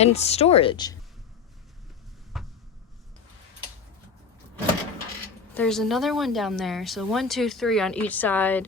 and storage. There's another one down there. So 1, 2, 3 on each side.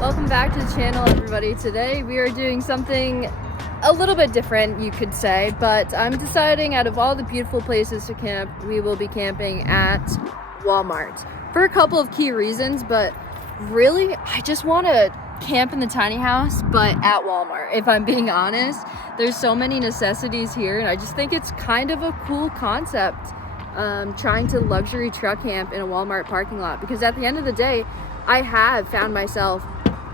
Welcome back to the channel, everybody. Today we are doing something a little bit different, you could say, but I'm deciding out of all the beautiful places to camp, we will be camping at Walmart for a couple of key reasons. But really, I just want to camp in the tiny house, but at Walmart. If I'm being honest, there's so many necessities here, and I just think it's kind of a cool concept, trying to luxury truck camp in a Walmart parking lot, because at the end of the day, I have found myself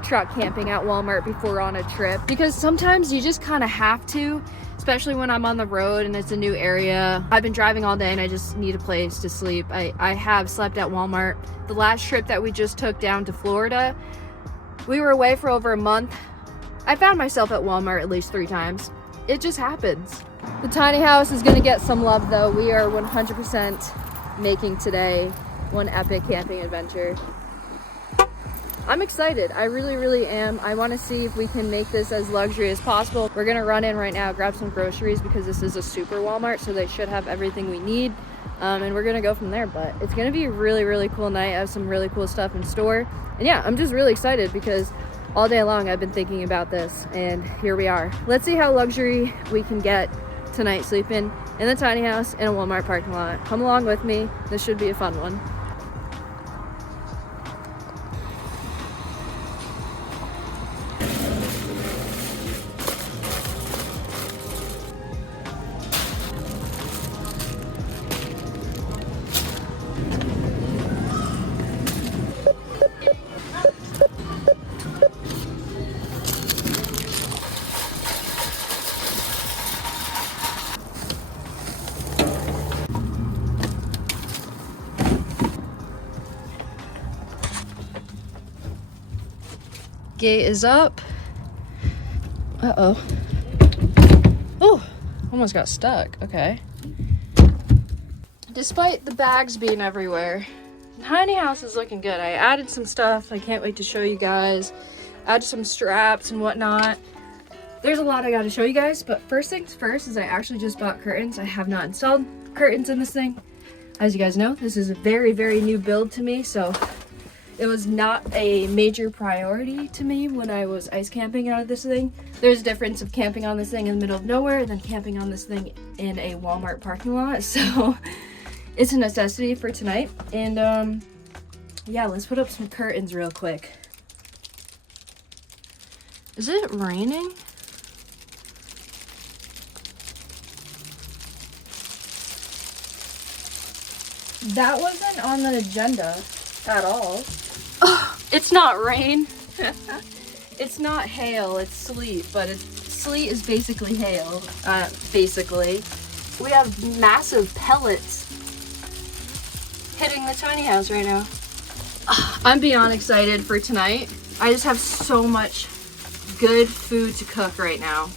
truck camping at Walmart before on a trip, because sometimes you just kind of have to, especially when I'm on the road and it's a new area. I've been driving all day and I just need a place to sleep. I have slept at Walmart. The last trip that we just took down to Florida, we were away for over a month. I found myself at Walmart at least 3 times. It just happens. The tiny house is gonna get some love though. We are 100% making today one epic camping adventure. I'm excited. I really am. I want to see if we can make this as luxury as possible. We're gonna run in right now, grab some groceries, because this is a super Walmart, so they should have everything we need, and we're gonna go from there. But it's gonna be a really cool night. I have some really cool stuff in store, and yeah, I'm just really excited because all day long I've been thinking about this, and here we are. Let's see how luxury we can get tonight, sleeping in the tiny house in a Walmart parking lot. Come along with me. This should be a fun one. Gate is up. Uh-oh. Oh, almost got stuck. Okay. Despite the bags being everywhere, the tiny house is looking good. I added some stuff. I can't wait to show you guys. Added some straps and whatnot. There's a lot I gotta show you guys, but first things first is I actually just bought curtains. I have not installed curtains in this thing. As you guys know, this is a very new build to me, so it was not a major priority to me when I was ice camping out of this thing. There's a difference of camping on this thing in the middle of nowhere than camping on this thing in a Walmart parking lot. So it's a necessity for tonight. And yeah, let's put up some curtains real quick. Is it raining? That wasn't on the agenda at all. Oh, it's not rain. It's not hail, it's sleet, but sleet is basically hail, basically. We have massive pellets hitting the tiny house right now. I'm beyond excited for tonight. I just have so much good food to cook right now.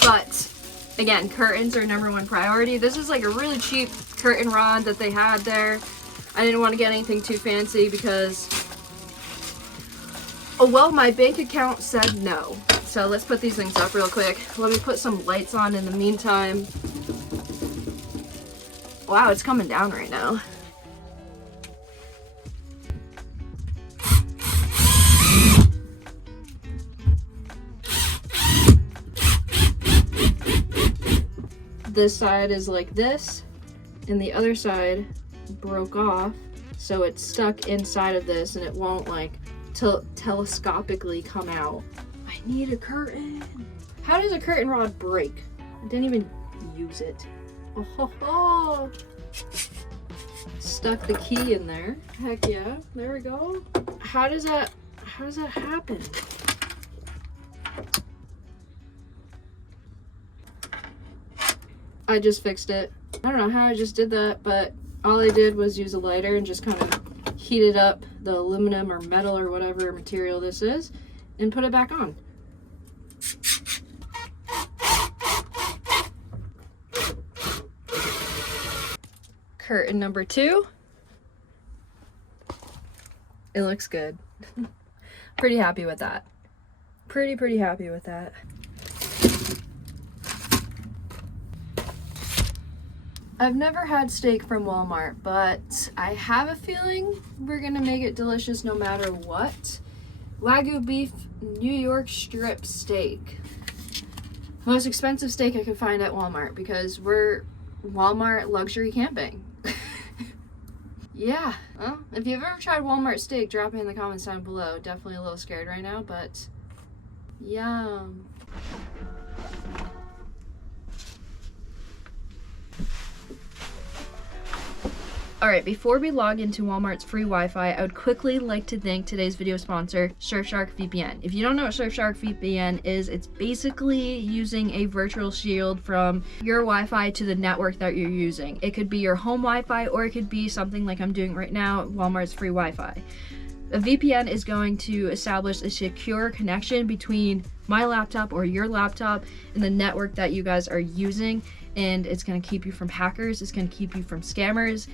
But again, curtains are #1 priority. This is like a really cheap curtain rod that they had there. I didn't want to get anything too fancy because, oh well, my bank account said no. So let's put these things up real quick. Let me put some lights on in the meantime. Wow, it's coming down right now. This side is like this, and the other side broke off, so it's stuck inside of this and it won't like telescopically come out. I need a curtain. How does a curtain rod break? I didn't even use it. Oh ho ho! Stuck the key in there. Heck yeah, there we go. How does that happen? I just fixed it. I don't know how I just did that, but all I did was use a lighter and just kind of heated up the aluminum or metal or whatever material this is and put it back on. Curtain number 2. It looks good. Pretty happy with that. Pretty happy with that. I've never had steak from Walmart, but I have a feeling we're gonna make it delicious no matter what. Wagyu beef New York strip steak. Most expensive steak I could find at Walmart because we're Walmart luxury camping. Yeah, well, if you've ever tried Walmart steak, drop it in the comments down below. Definitely a little scared right now, but yum. Alright, before we log into Walmart's free Wi-Fi, I would quickly like to thank today's video sponsor, Surfshark VPN. If you don't know what Surfshark VPN is, it's basically using a virtual shield from your Wi-Fi to the network that you're using. It could be your home Wi-Fi, or it could be something like I'm doing right now, Walmart's free Wi-Fi. A VPN is going to establish a secure connection between my laptop or your laptop and the network that you guys are using, and it's going to keep you from hackers, it's going to keep you from scammers.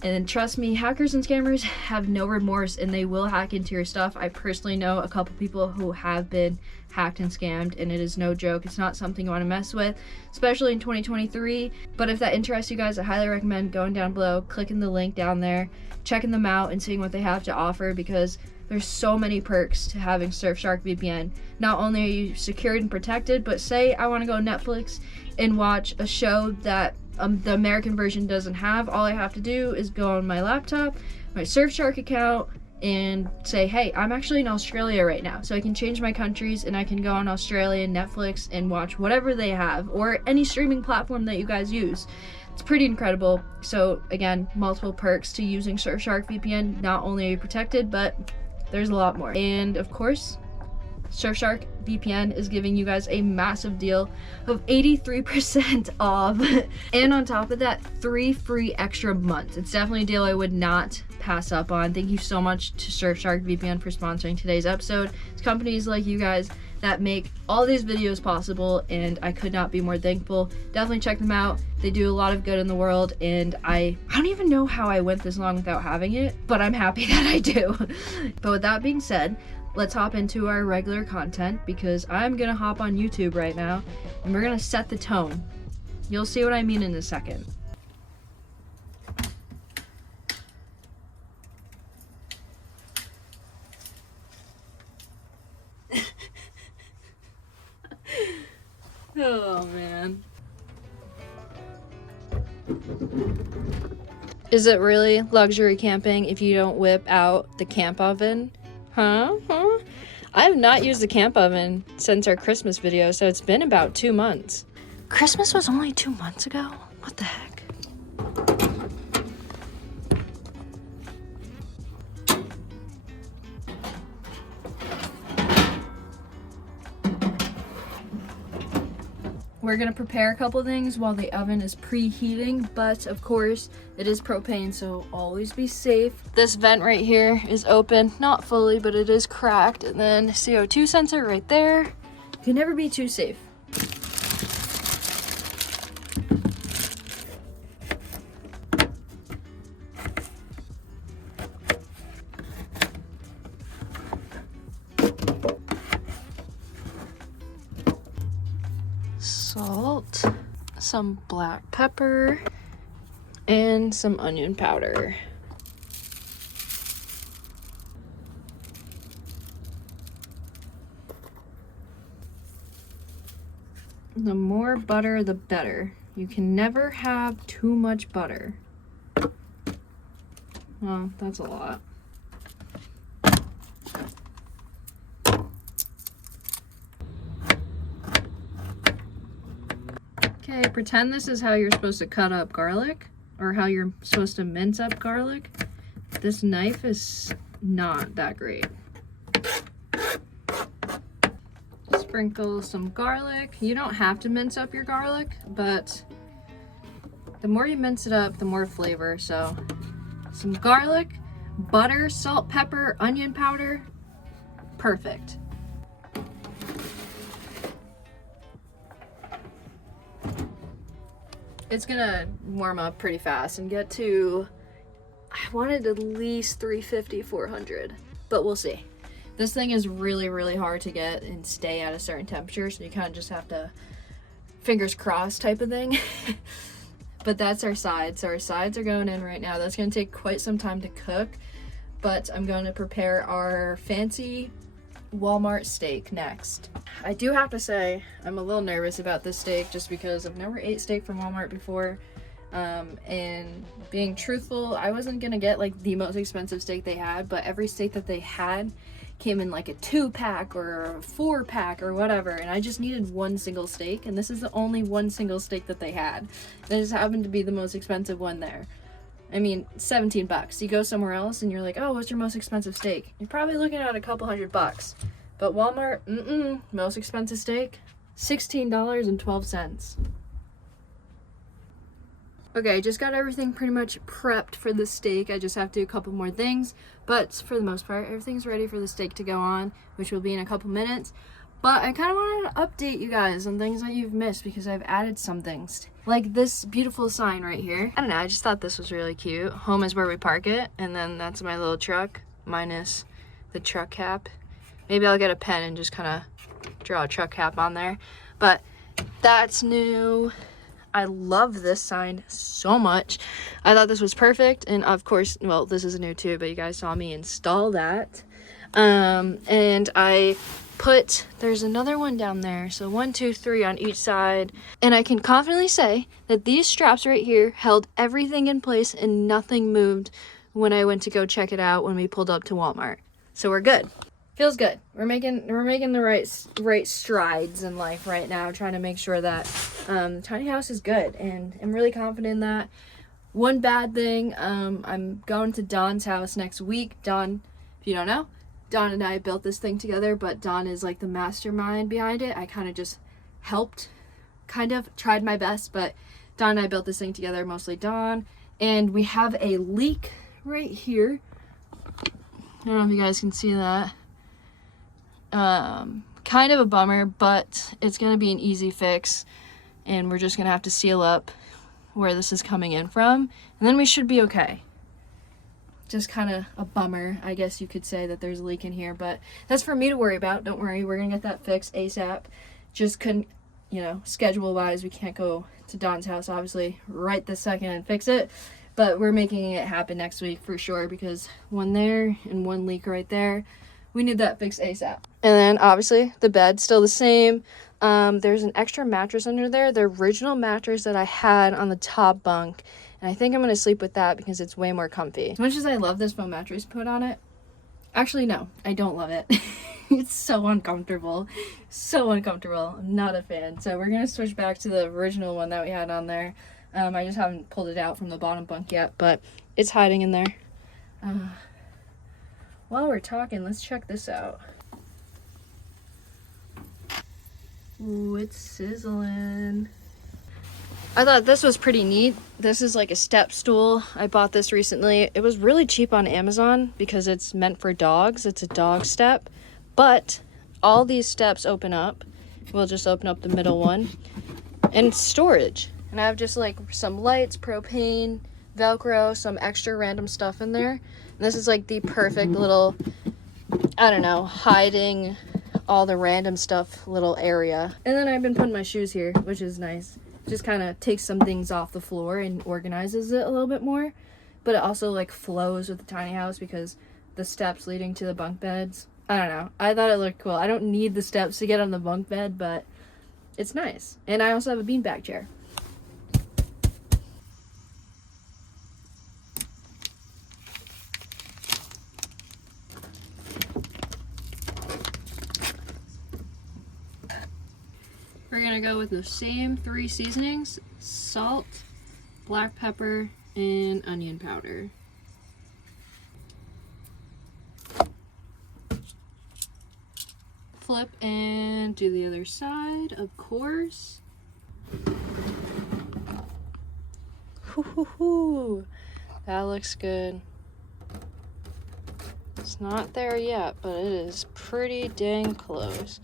And trust me, hackers and scammers have no remorse and they will hack into your stuff. I personally know a couple people who have been hacked and scammed, and it is no joke. It's not something you want to mess with, especially in 2023. But if that interests you guys, I highly recommend going down below, clicking the link down there, checking them out and seeing what they have to offer, because there's so many perks to having Surfshark VPN. Not only are you secured and protected, but say I want to go Netflix and watch a show that the American version doesn't have. All I have to do is go on my laptop, my Surfshark account, and say, hey, I'm actually in Australia right now. So I can change my countries and I can go on Australia, Netflix, and watch whatever they have, or any streaming platform that you guys use. It's pretty incredible. So again, multiple perks to using Surfshark VPN. Not only are you protected, but there's a lot more. And of course, Surfshark VPN is giving you guys a massive deal of 83% off. And on top of that, 3 free extra months. It's definitely a deal I would not pass up on. Thank you so much to Surfshark VPN for sponsoring today's episode. It's companies like you guys that make all these videos possible, and I could not be more thankful. Definitely check them out. They do a lot of good in the world, and I don't even know how I went this long without having it, but I'm happy that I do. But with that being said, let's hop into our regular content, because I'm gonna hop on YouTube right now and we're gonna set the tone. You'll see what I mean in a second. Oh man. Is it really luxury camping if you don't whip out the camp oven? Huh? I have not used the camp oven since our Christmas video, so it's been about 2 months. Christmas was only 2 months ago? What the heck? We're gonna prepare a couple things while the oven is preheating, but of course it is propane, so always be safe. This vent right here is open, not fully, but it is cracked, and then CO2 sensor right there. You can never be too safe. Salt, some black pepper, and some onion powder. The more butter, the better. You can never have too much butter. Well, that's a lot. Okay, pretend this is how you're supposed to cut up garlic, or how you're supposed to mince up garlic. This knife is not that great. Sprinkle some garlic. You don't have to mince up your garlic, but the more you mince it up, the more flavor. So some garlic, butter, salt, pepper, onion powder. Perfect. It's gonna warm up pretty fast and get to, I wanted at least 350, 400, but we'll see. This thing is really, really hard to get and stay at a certain temperature, so you kind of just have to fingers crossed type of thing. But that's our sides. So our sides are going in right now. That's gonna take quite some time to cook, but I'm going to prepare our fancy Walmart steak next. I do have to say I'm a little nervous about this steak just because I've never ate steak from Walmart before, and being truthful, I wasn't gonna get like the most expensive steak they had, but every steak that they had came in like a 2-pack or a 4-pack or whatever, and I just needed one single steak, and this is the only one single steak that they had. And it just happened to be the most expensive one there. I mean, 17 bucks. You go somewhere else and you're like, oh, what's your most expensive steak? You're probably looking at a couple $100. But Walmart, most expensive steak, $16.12. Okay, just got everything pretty much prepped for the steak. I just have to do a couple more things, but for the most part, everything's ready for the steak to go on, which will be in a couple minutes. But I kind of wanted to update you guys on things that you've missed because I've added some things. Like this beautiful sign right here. I don't know, I just thought this was really cute. Home is where we park it, and then that's my little truck, minus the truck cap. Maybe I'll get a pen and just kind of draw a truck cap on there. But that's new. I love this sign so much. I thought this was perfect, and of course, well, this is new too, but you guys saw me install that. And I put, there's another one down there, so 1, 2, 3 on each side, and I can confidently say that these straps right here held everything in place and nothing moved when I went to go check it out when we pulled up to Walmart. So we're good. Feels good. We're making the right strides in life right now, trying to make sure that tiny house is good, and I'm really confident in that. One bad thing, I'm going to Don's house next week. Don, if you don't know, Don and I built this thing together, but Don is like the mastermind behind it. I kind of just helped, tried my best, but Don and I built this thing together, mostly Don, and we have a leak right here. I don't know if you guys can see that. Kind of a bummer, but it's gonna be an easy fix, and we're just gonna have to seal up where this is coming in from, and then we should be okay. Just kind of a bummer, I guess you could say, that there's a leak in here, but that's for me to worry about. Don't worry, we're gonna get that fixed ASAP. Just couldn't, schedule wise, we can't go to Don's house obviously right this second and fix it, but we're making it happen next week for sure, because one there and one leak right there, we need that fixed ASAP. And then obviously the bed's still the same. There's an extra mattress under there, the original mattress that I had on the top bunk, and I think I'm gonna sleep with that because it's way more comfy. As much as I love this foam mattress put on it, actually no, I don't love it. It's so uncomfortable. So uncomfortable. I'm not a fan. So we're gonna switch back to the original one that we had on there. I just haven't pulled it out from the bottom bunk yet, but it's hiding in there. While we're talking, let's check this out. Ooh, it's sizzling. I thought this was pretty neat. This is like a step stool. I bought this recently. It was really cheap on Amazon because it's meant for dogs. It's a dog step, but all these steps open up. We'll just open up the middle one, and it's storage. And I have just like some lights, propane, Velcro, some extra random stuff in there. And this is like the perfect little, I don't know, hiding all the random stuff little area. And then I've been putting my shoes here, which is nice. Just kind of takes some things off the floor and organizes it a little bit more, but it also like flows with the tiny house because the steps leading to the bunk beds. I don't know, I thought it looked cool. I don't need the steps to get on the bunk bed, but it's nice. And I also have a beanbag chair. We're gonna go with the same 3 seasonings: salt, black pepper, and onion powder. Flip and do the other side, of course. Ooh, that looks good. It's not there yet, but it is pretty dang close.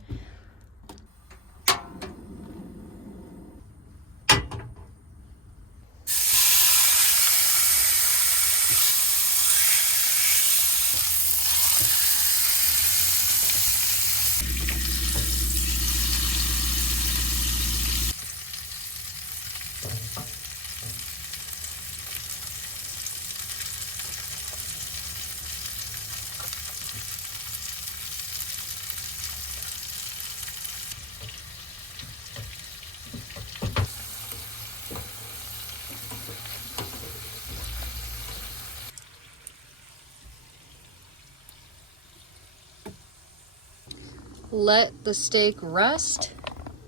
Let the steak rest.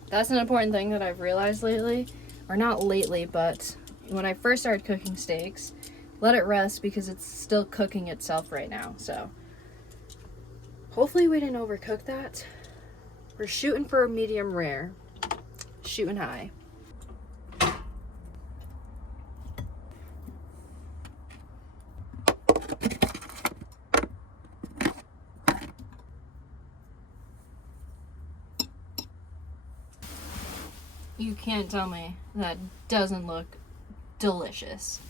That's an important thing that I've realized lately, or not lately, but when I first started cooking steaks, let it rest because it's still cooking itself right now. So hopefully we didn't overcook that. We're shooting for a medium rare, shooting high. You can't tell me that doesn't look delicious.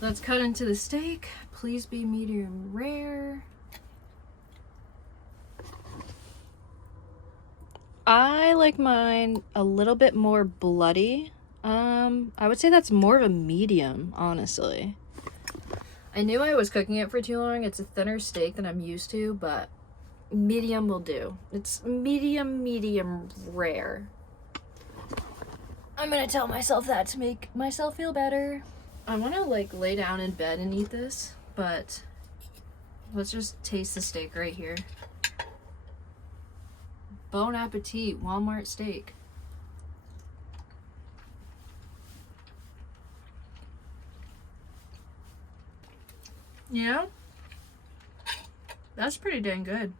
Let's cut into the steak. Please be medium rare. I like mine a little bit more bloody. I would say that's more of a medium, honestly. I knew I was cooking it for too long. It's a thinner steak than I'm used to, but medium will do. It's medium rare. I'm gonna tell myself that to make myself feel better. I wanna like lay down in bed and eat this, but let's just taste the steak right here. Bon appetit, Walmart steak. Yeah, that's pretty dang good.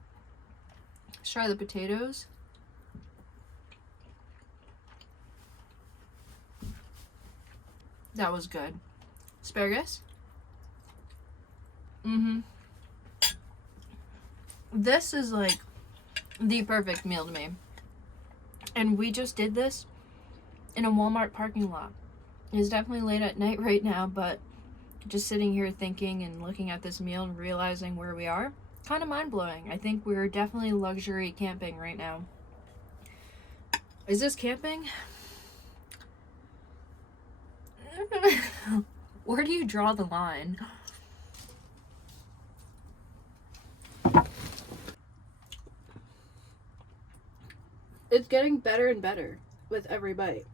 Let's try the potatoes. That was good. Asparagus. This is like the perfect meal to me. And we just did this in a Walmart parking lot. It's definitely late at night right now, but just sitting here thinking and looking at this meal and realizing where we are, kind of mind-blowing. I think we're definitely luxury camping right now. Is this camping? Where do you draw the line? It's getting better and better with every bite.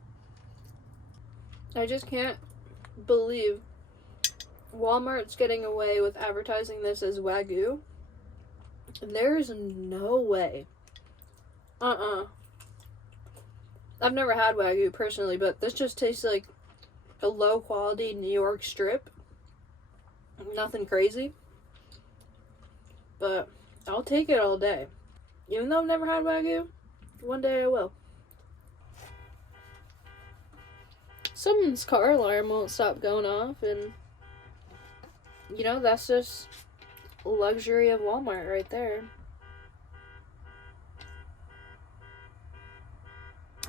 I just can't believe Walmart's getting away with advertising this as Wagyu. There is no way. I've never had Wagyu personally, but this just tastes like a low quality New York strip. Nothing crazy. But I'll take it all day. Even though I've never had Wagyu, one day I will. Someone's car alarm won't stop going off, and you know, that's just luxury of Walmart right there.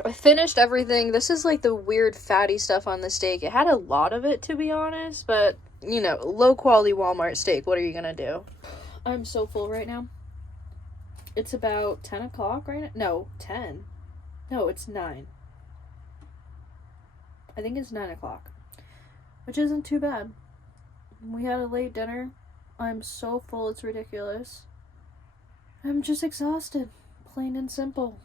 I finished everything. This is like the weird fatty stuff on the steak. It had a lot of it, to be honest, but you know, low quality Walmart steak. What are you gonna do? I'm so full right now. It's about 10 o'clock right now. No, 10. No, it's 9. I think it's 9 o'clock, which isn't too bad. We had a late dinner. I'm so full, it's ridiculous. I'm just exhausted, plain and simple.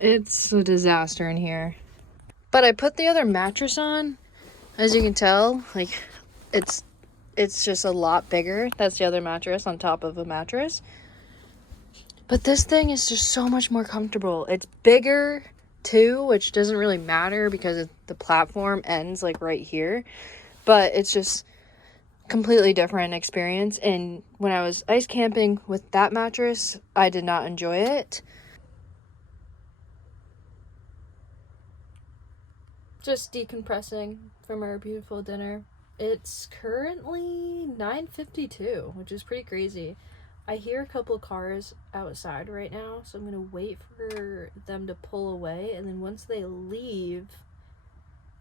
It's a disaster in here. But I put the other mattress on. As you can tell, like, it's just a lot bigger. That's the other mattress on top of a mattress. But this thing is just so much more comfortable. It's bigger too, which doesn't really matter because the platform ends like right here. But it's just completely different experience. And when I was ice camping with that mattress, I did not enjoy it. Just decompressing from our beautiful dinner. It's currently 9:52, which is pretty crazy. I hear a couple cars outside right now, so I'm gonna wait for them to pull away, and then once they leave,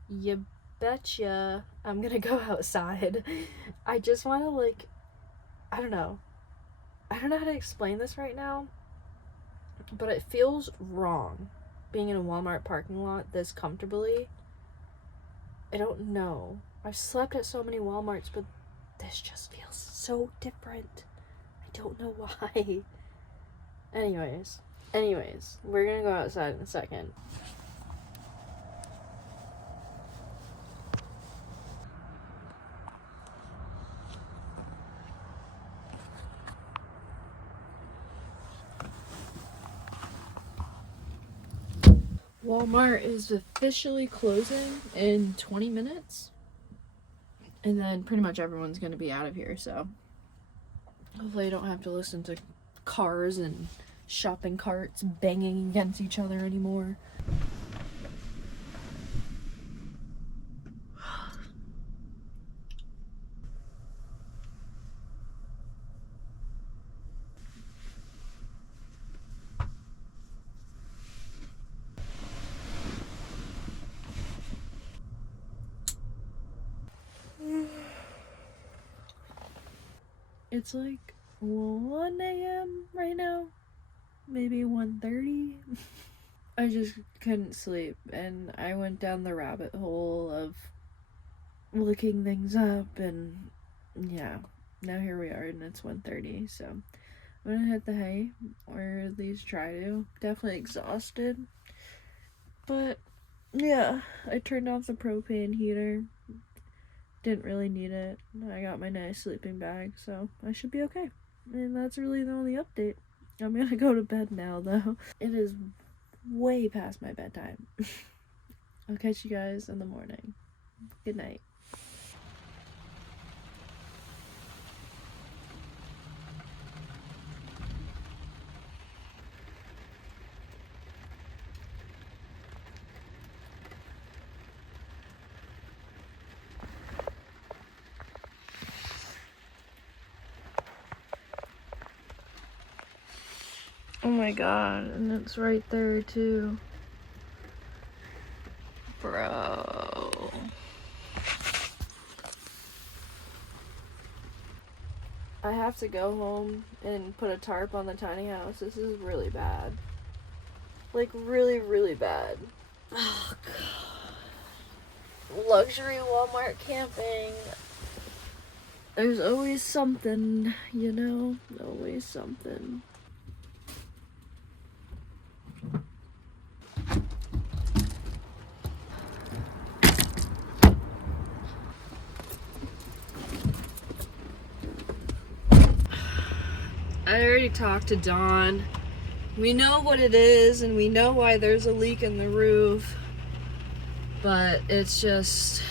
you betcha I'm gonna go outside. I just want to, like, I don't know how to explain this right now, but it feels wrong being in a Walmart parking lot this comfortably. I don't know. I've slept at so many Walmarts, but this just feels so different. I don't know why. Anyways, we're gonna go outside in a second. Walmart is officially closing in 20 minutes. And then pretty much everyone's gonna be out of here, so hopefully I don't have to listen to cars and shopping carts banging against each other anymore. It's like 1 a.m. right now, maybe 1:30. I just couldn't sleep, and I went down the rabbit hole of looking things up, and yeah, now here we are, and it's 1:30, so I'm gonna hit the hay, or at least try to. Definitely exhausted, but yeah, I turned off the propane heater. Didn't really need it. I got my nice sleeping bag, so I should be okay. And that's really the only update. I'm gonna go to bed now, though. It is way past my bedtime. I'll catch you guys in the morning. Good night. Oh my god, and it's right there too. Bro. I have to go home and put a tarp on the tiny house. This is really bad. Like, really, really bad. Oh god. Luxury Walmart camping. There's always something, you know? Always something. I already talked to Dawn. We know what it is, and we know why there's a leak in the roof. But it's just...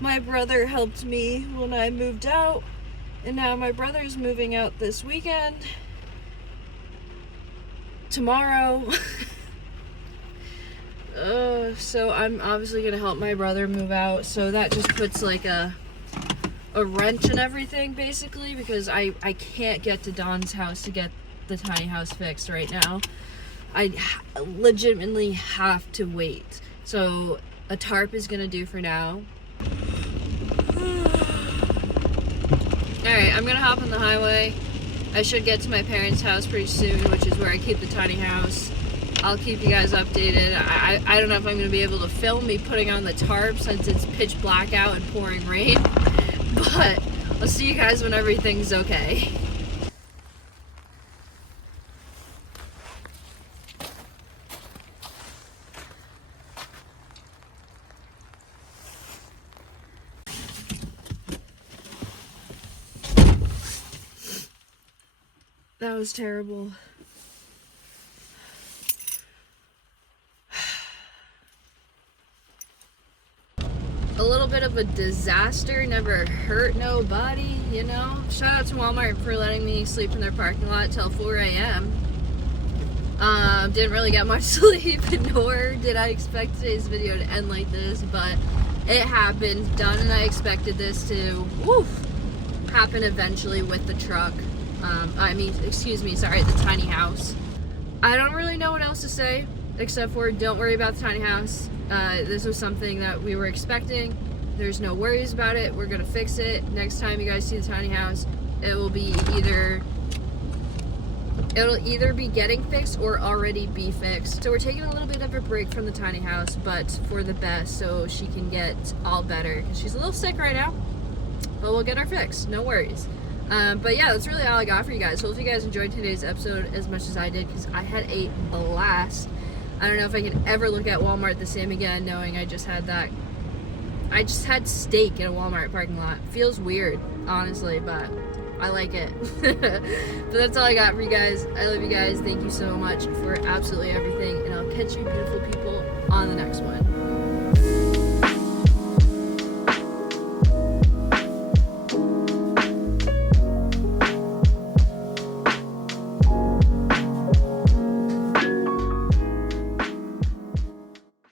my brother helped me when I moved out, and now my brother's moving out this weekend. Tomorrow. So I'm obviously gonna help my brother move out, so that just puts like a wrench in everything, basically, because I can't get to Dawn's house to get the tiny house fixed right now. I legitimately have to wait. So a tarp is gonna do for now. Alright, I'm gonna hop on the highway. I should get to my parents' house pretty soon, which is where I keep the tiny house. I'll keep you guys updated. I don't know if I'm gonna be able to film me putting on the tarp since it's pitch black out and pouring rain. But I'll see you guys when everything's okay. That was terrible. A little bit of a disaster, never hurt nobody, you know? Shout out to Walmart for letting me sleep in their parking lot till 4 a.m. Didn't really get much sleep, nor did I expect today's video to end like this, but it happened. Done, and I expected this to happen eventually with the truck. The tiny house. I don't really know what else to say, except for don't worry about the tiny house. This was something that we were expecting. There's no worries about it. We're gonna fix it. Next time you guys see the tiny house, it'll either be getting fixed or already be fixed. So we're taking a little bit of a break from the tiny house, but for the best, so she can get all better, because she's a little sick right now, but we'll get her fixed, no worries. But yeah, that's really all I got for you guys. Hope you guys enjoyed today's episode as much as I did, because I had a blast. I don't know if I can ever look at Walmart the same again, knowing I just had steak in a Walmart parking lot. Feels weird, honestly, but I like it. But that's all I got for you guys. I love you guys. Thank you so much for absolutely everything, and I'll catch you beautiful people on the next one.